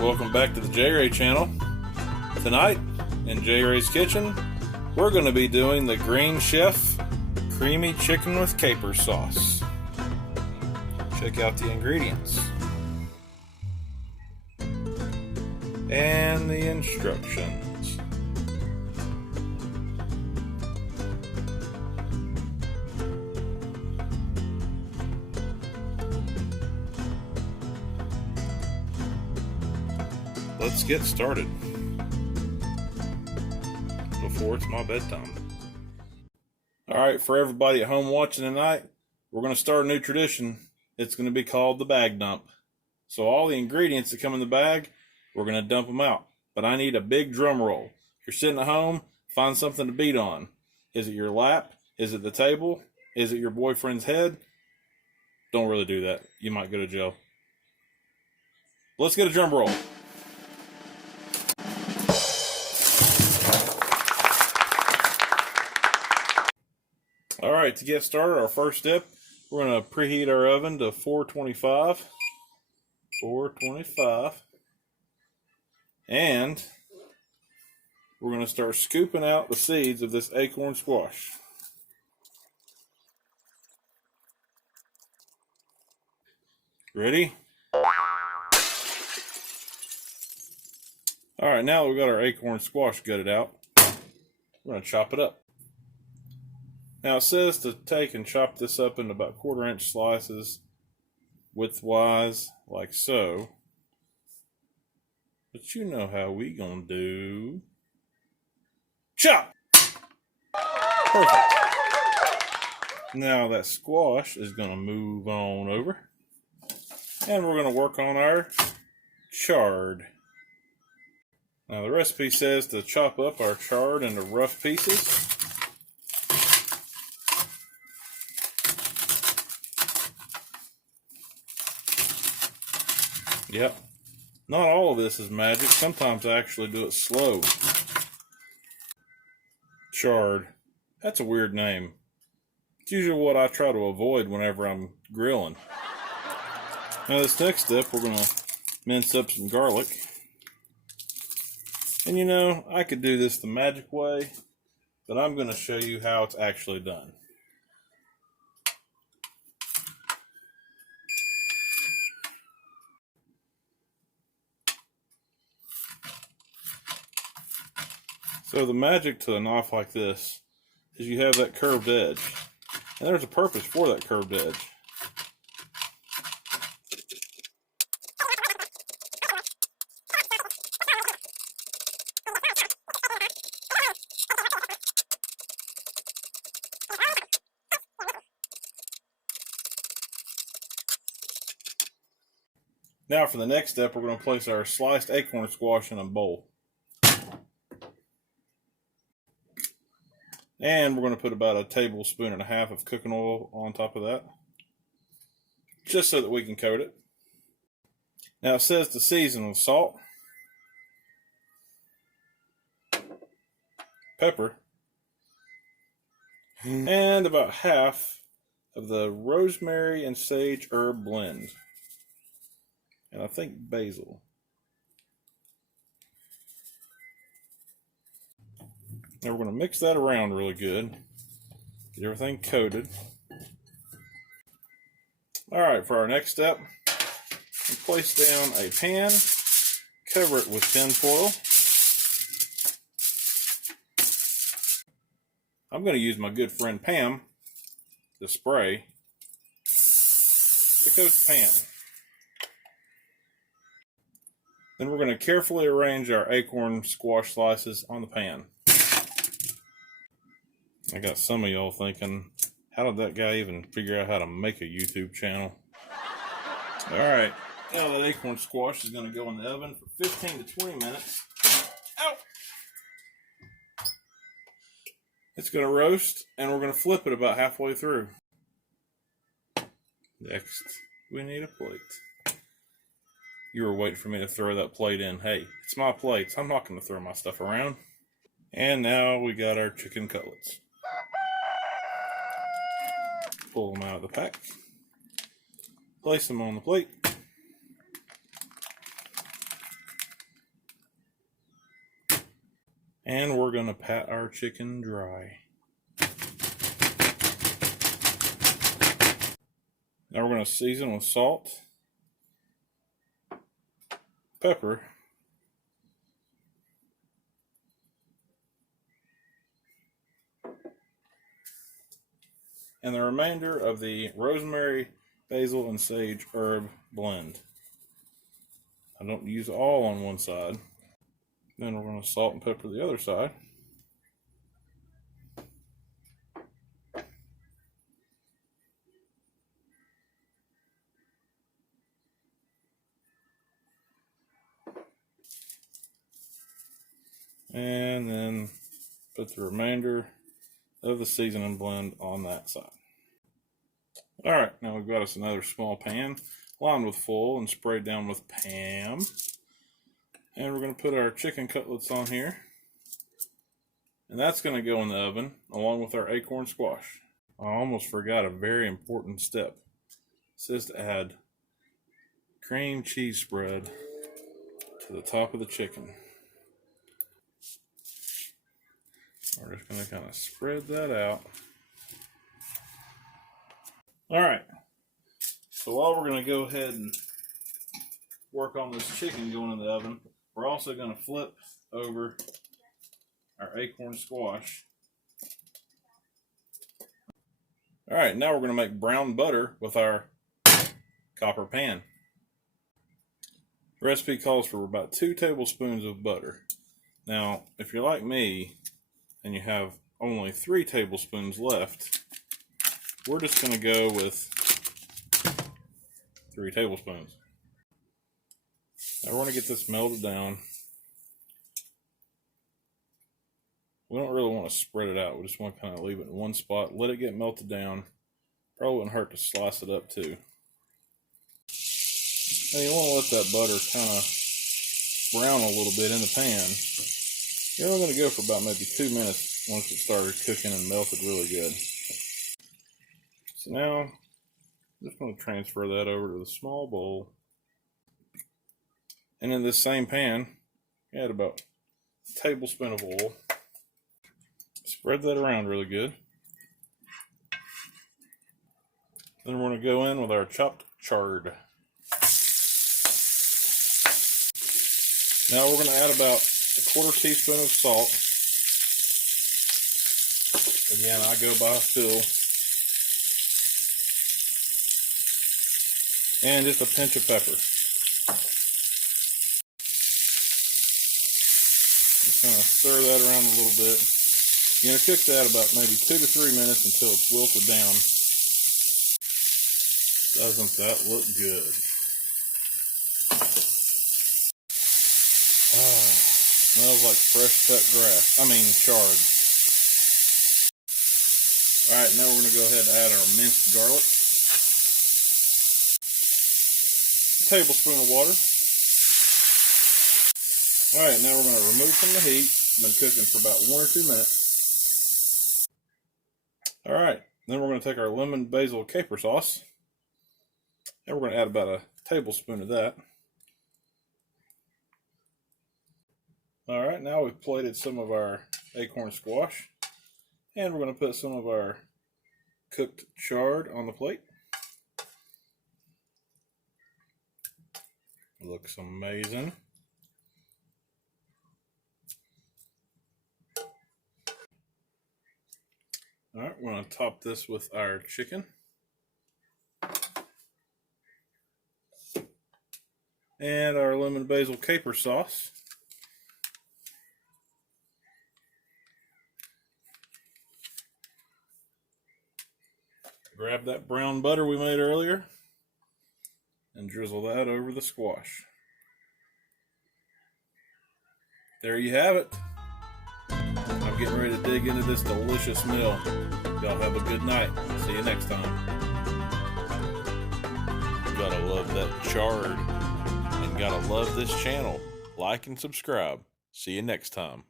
Welcome back to the J Ray channel. Tonight in J Ray's kitchen, we're going to be doing the Green Chef creamy chicken with caper sauce. Check out the ingredients and the instructions. Let's get started before it's my bedtime. Alright, for everybody at home watching tonight, we're going to start a new tradition. It's going to be called the bag dump. So all the ingredients that come in the bag, we're going to dump them out. But I need a big drum roll. If you're sitting at home, find something to beat on. Is it your lap? Is it the table? Is it your boyfriend's head? Don't really do that. You might go to jail. Let's get a drum roll. Alright, to get started, our first step, we're going to preheat our oven to 425. 425. And we're going to start scooping out the seeds of this acorn squash. Ready? Alright, now that we've got our acorn squash gutted out, we're going to chop it up. Now it says to take and chop this up into about 1/4 inch slices, widthwise, like so. But you know how we gonna do. Chop! Perfect. Now that squash is gonna move on over. And we're gonna work on our chard. Now the recipe says to chop up our chard into rough pieces. Yep. Not all of this is magic. Sometimes I actually do it slow. Chard. That's a weird name. It's usually what I try to avoid whenever I'm grilling. Now this next step, we're going to mince up some garlic. And you know, I could do this the magic way, but I'm going to show you how it's actually done. So the magic to a knife like this is you have that curved edge. And there's a purpose for that curved edge. Now for the next step, we're going to place our sliced acorn squash in a bowl. And we're going to put about 1.5 tablespoons of cooking oil on top of that, just so that we can coat it. Now it says to season with salt, pepper, and about half of the rosemary and sage herb blend. And I think basil. Now we're going to mix that around really good. Get everything coated. Alright, for our next step, we'll place down a pan, cover it with tin foil. I'm going to use my good friend Pam, the spray, to coat the pan. Then we're going to carefully arrange our acorn squash slices on the pan. I got some of y'all thinking, how did that guy even figure out how to make a YouTube channel? Alright, now that acorn squash is going to go in the oven for 15 to 20 minutes. Ow! It's going to roast, and we're going to flip it about halfway through. Next, we need a plate. You were waiting for me to throw that plate in. Hey, it's my plates. I'm not going to throw my stuff around. And now we got our chicken cutlets. Pull them out of the pack. Place them on the plate. And we're going to pat our chicken dry. Now we're going to season with salt, pepper, and the remainder of the rosemary, basil, and sage herb blend. I don't use all on one side. Then we're going to salt and pepper the other side. And then put the remainder of the seasoning blend on that side. Alright, now we've got us another small pan lined with foil and sprayed down with Pam. And we're going to put our chicken cutlets on here. And that's going to go in the oven along with our acorn squash. I almost forgot a very important step. It says to add cream cheese spread to the top of the chicken. We're just going to kind of spread that out. Alright, so while we're going to go ahead and work on this chicken going in the oven, we're also going to flip over our acorn squash. Alright, now we're going to make brown butter with our copper pan. The recipe calls for about 2 tablespoons of butter. Now, if you're like me and you have only 3 tablespoons left, we're just going to go with 3 tablespoons. Now we're going to get this melted down. We don't really want to spread it out. We just want to kind of leave it in one spot. Let it get melted down. Probably wouldn't hurt to slice it up too. Now you want to let that butter kind of brown a little bit in the pan. You're only going to go for about maybe 2 minutes once it started cooking and melted really good. So now, I'm just going to transfer that over to the small bowl. And in this same pan, add about a tablespoon of oil. Spread that around really good. Then we're going to go in with our chopped chard. Now we're going to add about a 1/4 teaspoon of salt. Again, I go by feel. And just a pinch of pepper. Just kind of stir that around a little bit. You're going to cook that about maybe 2 to 3 minutes until it's wilted down. Doesn't that look good? Ah, smells like fresh cut grass. Chard. Alright, now we're going to go ahead and add our minced garlic. A tablespoon of water. Alright, now we're going to remove from the heat. It's been cooking for about 1 or 2 minutes. Alright, then we're going to take our lemon basil caper sauce. And we're going to add about a tablespoon of that. Alright, now we've plated some of our acorn squash. And we're going to put some of our cooked chard on the plate. Looks amazing. Alright, we're going to top this with our chicken. And our lemon basil caper sauce. Grab that brown butter we made earlier and drizzle that over the squash. There you have it. I'm getting ready to dig into this delicious meal. Y'all have a good night. See you next time. Gotta love that chard and gotta love this channel. Like and subscribe. See you next time.